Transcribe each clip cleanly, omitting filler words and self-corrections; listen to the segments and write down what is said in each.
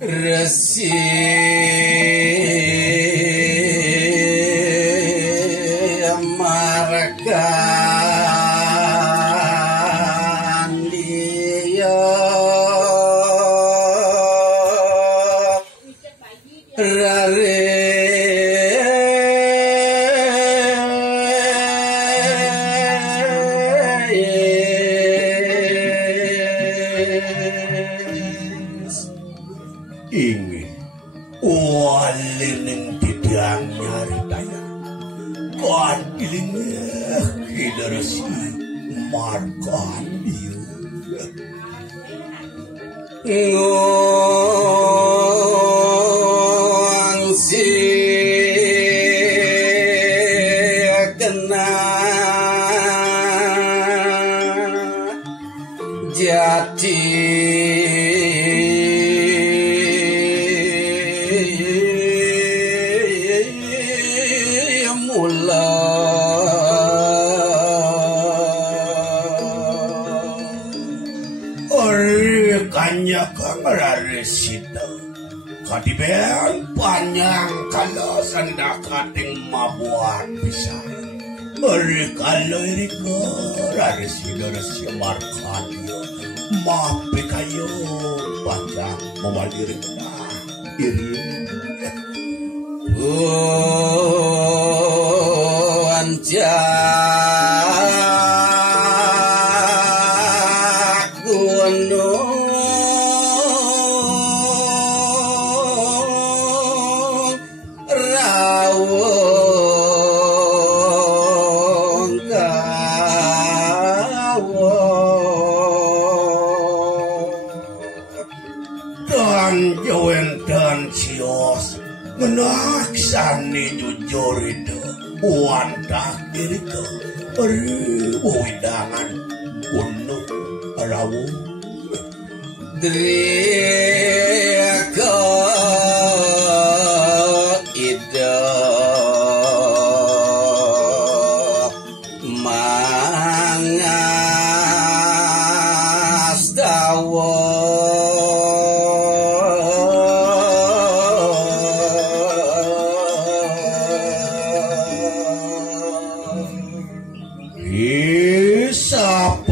Resi margan dia rare ini walin tidak nyari daya kadilingnya kiderasi markan dia ngongsi kena jati kang raresita kadibean panjang kalau sandak kating mabuan bisa ori kalau iriko raresita resi markanyo mape kayo panjang memalirina iri anjak gunung menaksani jujur itu wantah diriku berwidangan gunung rawu drika ida mangas dawa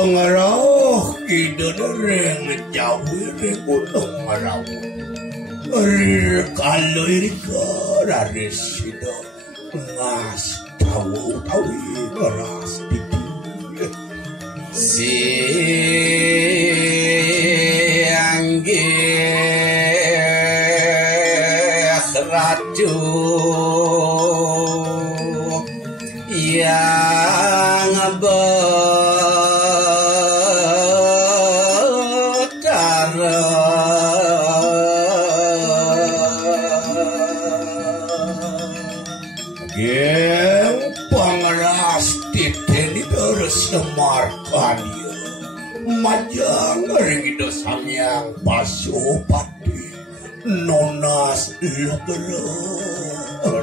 pengaruh ide dereng jauh dari gunung marau kalau irika raris ide ngas tahu keras pipi siangge ratu yang semarkannya majang ring dosang yang pasupati nonas legera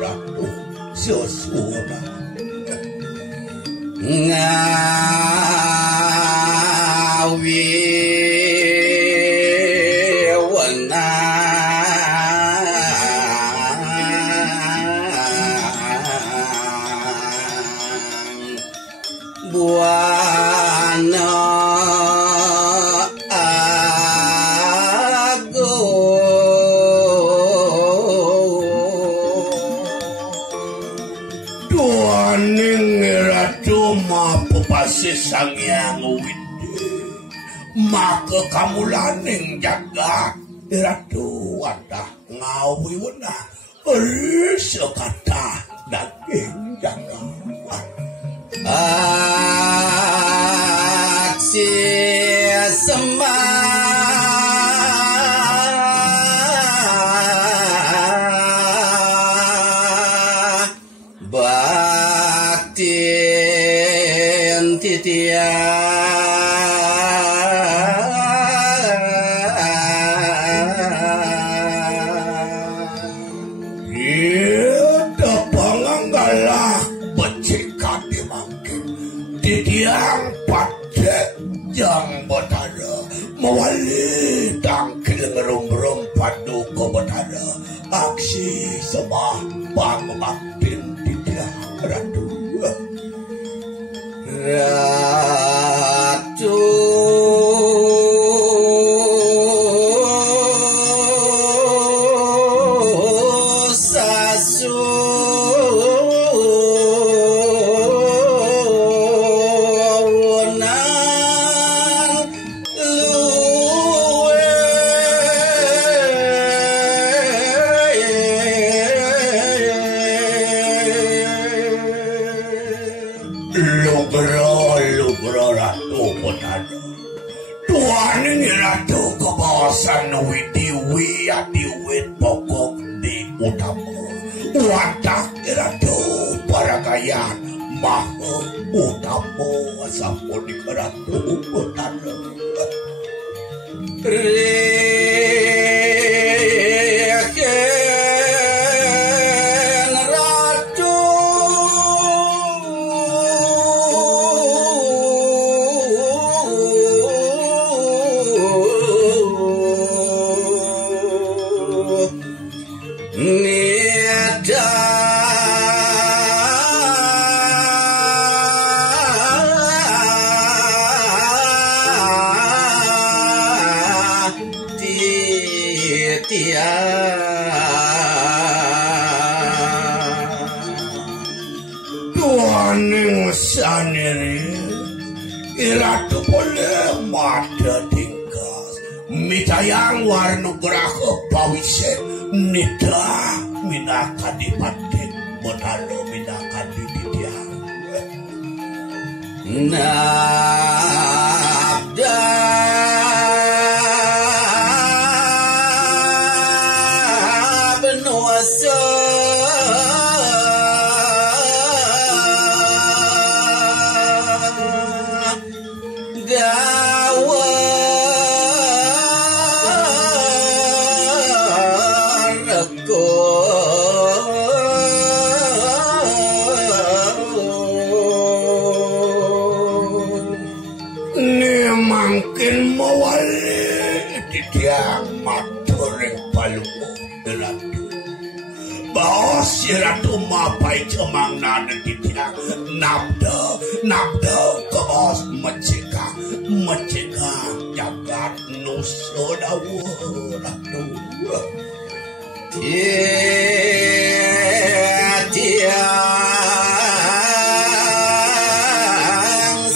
ratu sesuna ngawi buana duaning ratu mapu pasi sang yang widi maka kamu laning jaga ratu wadah ngawi wena sekata daging jaga aksi sembah batin titian yang pada yang betara mewali tangkil ngerum-rum padu si sembah pangabaktin tidak ratu. Ratu Widiwi adiwit pokok di utama wadah ratu paragayan maha utama sampun di ratu utama Iratu boleh mada tingkas mitayang warna graha pawise nida minaka dipaten modalo minaka dididiang nabda benuasa si ratu mapai cemang nana titiang nabda keos mencegah jagat nusodawu ratu tiang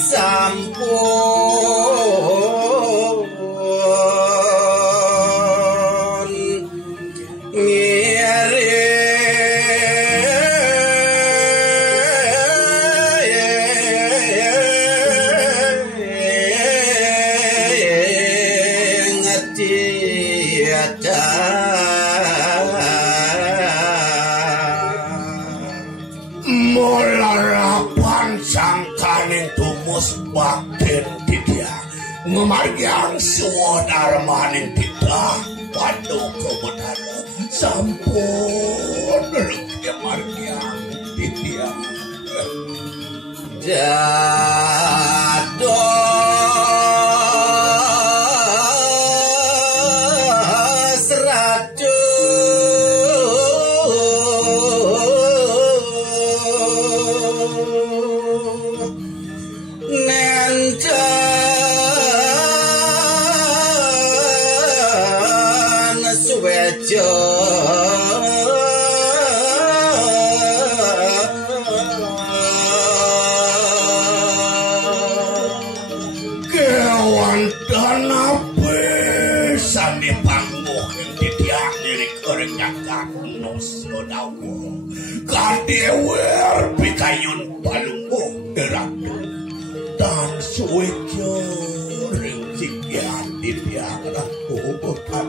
sampun bakten tidak ngemaryang suodar maning tidak padu kebenaran sampun ruknya maryang tidak Datu seratu nencan suwejo kadewer pikayun palunggo deratu dan suwejo ringsikian dipiara kubutan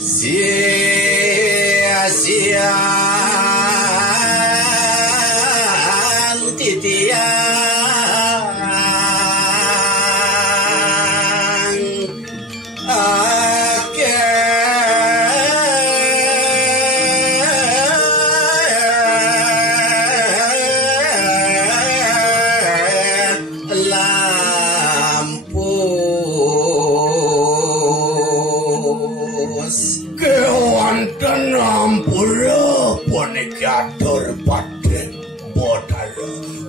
sia-sia niki atur padhe bodal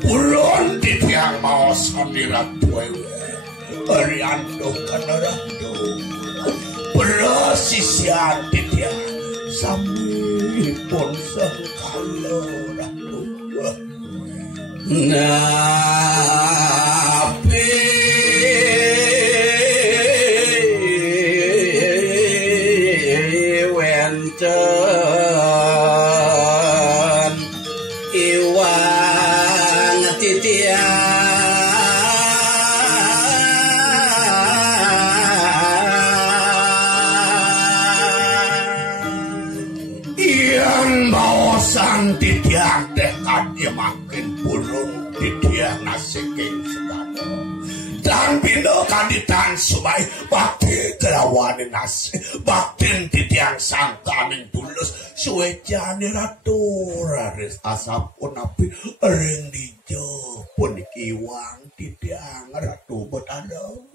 ulun titiang mau sami ratu Ariando kanarando Persisian titiang sami pun sengkalo ratu Napi wenten iwang titiang Iyan bawasan titiang tekad makin pulung titiang nasiking segala dan pino kanditan sumai bakti kelawan nasi baktin titiang sangkaning tulus suwe jani ratu raris asap unapi ring dijo pun iwang titiang ratu betado